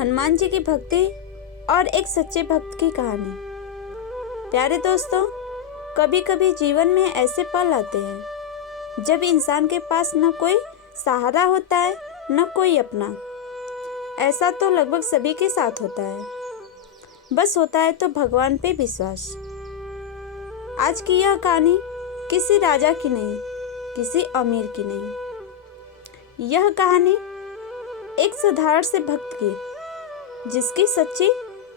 हनुमान जी की भक्ति और एक सच्चे भक्त की कहानी। प्यारे दोस्तों, कभी कभी जीवन में ऐसे पल आते हैं जब इंसान के पास न कोई सहारा होता है न कोई अपना। ऐसा तो लगभग सभी के साथ होता है, बस होता है तो भगवान पे विश्वास। आज की यह कहानी किसी राजा की नहीं, किसी अमीर की नहीं। यह कहानी एक साधारण से भक्त की, जिसकी सच्ची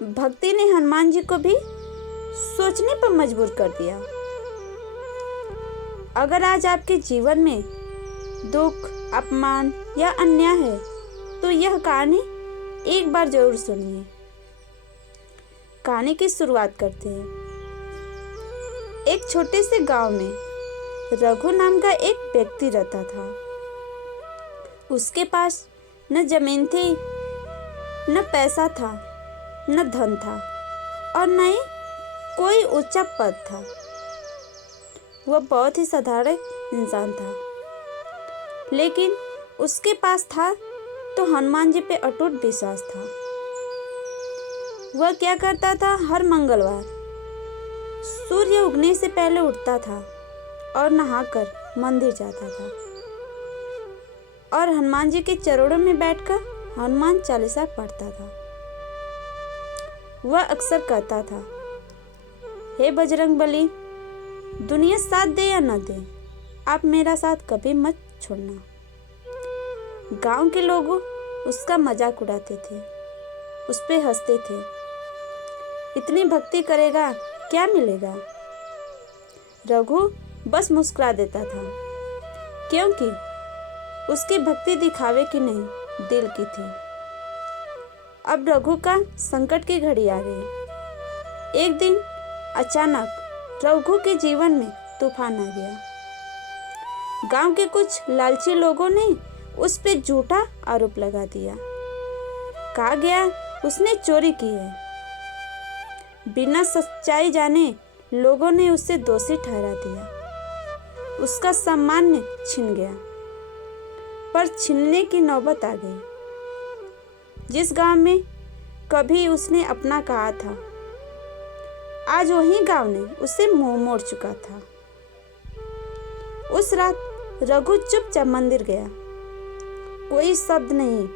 भक्ति ने हनुमान जी को भी सोचने पर मजबूर कर दिया। अगर आज आपके जीवन में दुख, अपमान या अन्याय है तो यह कहानी एक बार जरूर सुनिए। कहानी की शुरुआत करते हैं। एक छोटे से गांव में रघु नाम का एक व्यक्ति रहता था। उसके पास न जमीन थी, न पैसा था, न धन था और न ही कोई ऊंचा पद था। वह बहुत ही साधारण इंसान था, लेकिन उसके पास था तो हनुमान जी पे अटूट विश्वास था। वह क्या करता था, हर मंगलवार सूर्य उगने से पहले उठता था और नहाकर मंदिर जाता था और हनुमान जी के चरणों में बैठकर हनुमान चालीसा पढ़ता था। वह अक्सर कहता था, हे बजरंगबली, दुनिया साथ दे या न दे, आप मेरा साथ कभी मत छोड़ना। गांव के लोग उसका मजाक उड़ाते थे, उस पे हंसते थे। इतनी भक्ति करेगा क्या मिलेगा? रघु बस मुस्कुरा देता था, क्योंकि उसकी भक्ति दिखावे की नहीं, दिल की थी। अब रघु का संकट की घड़ी आ गई। एक दिन अचानक रघु के जीवन में तूफान आ गया। गांव के कुछ लालची लोगों ने उस पर झूठा आरोप लगा दिया। कहा गया उसने चोरी की है। बिना सच्चाई जाने लोगों ने उसे दोषी ठहरा दिया। उसका सम्मान छिन गया। पर छीनने की नौबत आ गई। जिस गांव में कभी उसने अपना कहा था, आज वही गांव ने उसे मुंह मोड़ चुका था। उस रात रघु चुपचाप मंदिर गया। कोई शब्द नहीं,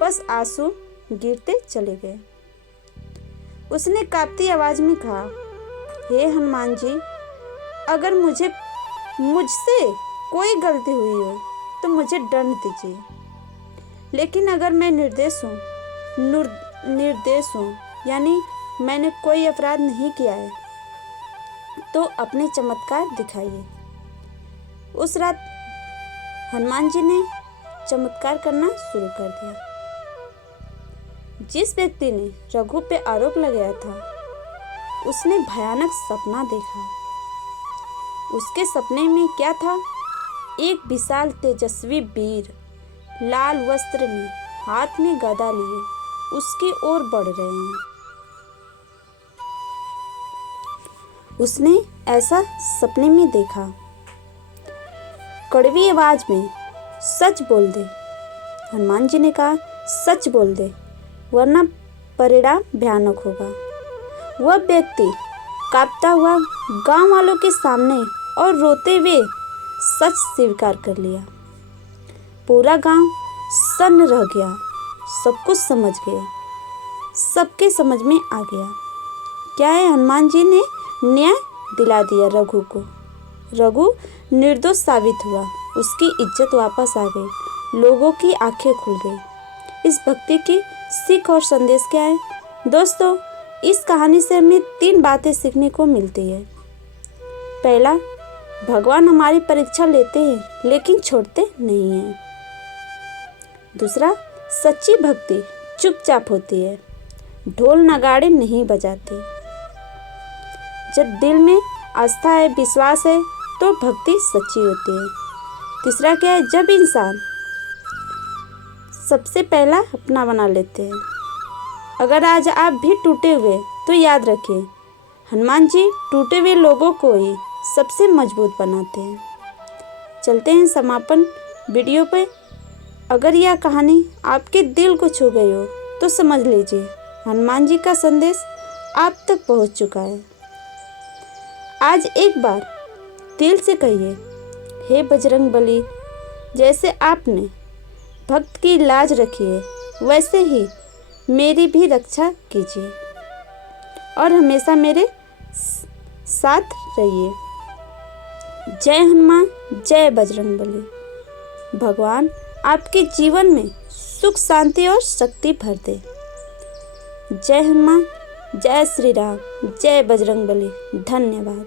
बस आंसू गिरते चले गए। उसने कांपती आवाज में कहा, हे हनुमान जी, अगर मुझसे कोई गलती हुई हो तो मुझे दंड दीजिए, लेकिन अगर मैं निर्दोष हूँ, यानी मैंने कोई अपराध नहीं किया है, तो अपने चमत्कार दिखाइए। उस रात हनुमान जी ने चमत्कार करना शुरू कर दिया। जिस व्यक्ति ने रघु पे आरोप लगाया था, उसने भयानक सपना देखा। उसके सपने में क्या था? एक विशाल तेजस्वी वीर लाल वस्त्र में, हाथ में गदा लिए उसकी ओर बढ़ रहे हैं। उसने ऐसा सपने में देखा। कड़वी आवाज में, सच बोल दे। हनुमान जी ने कहा, सच बोल दे, वरना परिणाम भयानक होगा। वह व्यक्ति कांपता हुआ गांव वालों के सामने और रोते हुए सच स्वीकार कर लिया। पूरा गांव सन्न रह गया। सब कुछ समझ गए। सबके समझ में आ गया क्या है, हनुमान जी ने न्याय दिला दिया रघु को। रघु निर्दोष साबित हुआ। उसकी इज्जत वापस आ गई। लोगों की आंखें खुल गई। इस भक्ति की सीख और संदेश क्या है दोस्तों? इस कहानी से हमें 3 बातें सीखने को मिलती है। पहला, भगवान हमारी परीक्षा लेते हैं लेकिन छोड़ते नहीं हैं। दूसरा, सच्ची भक्ति चुपचाप होती है, ढोल नगाड़े नहीं बजाती। जब दिल में आस्था है, विश्वास है, तो भक्ति सच्ची होती है। तीसरा क्या है? जब इंसान सबसे पहला अपना बना लेते हैं। अगर आज आप भी टूटे हुए तो याद रखिए, हनुमान जी टूटे हुए लोगों को ही सबसे मजबूत बनाते हैं। चलते हैं समापन वीडियो पे। अगर यह कहानी आपके दिल को छू गई हो तो समझ लीजिए हनुमान जी का संदेश आप तक पहुंच चुका है। आज एक बार दिल से कहिए, हे बजरंग बली, जैसे आपने भक्त की लाज रखी है वैसे ही मेरी भी रक्षा कीजिए और हमेशा मेरे साथ रहिए। जय हनुमान, जय बजरंग बली। भगवान आपके जीवन में सुख, शांति और शक्ति भर दे। जय हनुमान, जय श्री राम, जय बजरंग बली। धन्यवाद।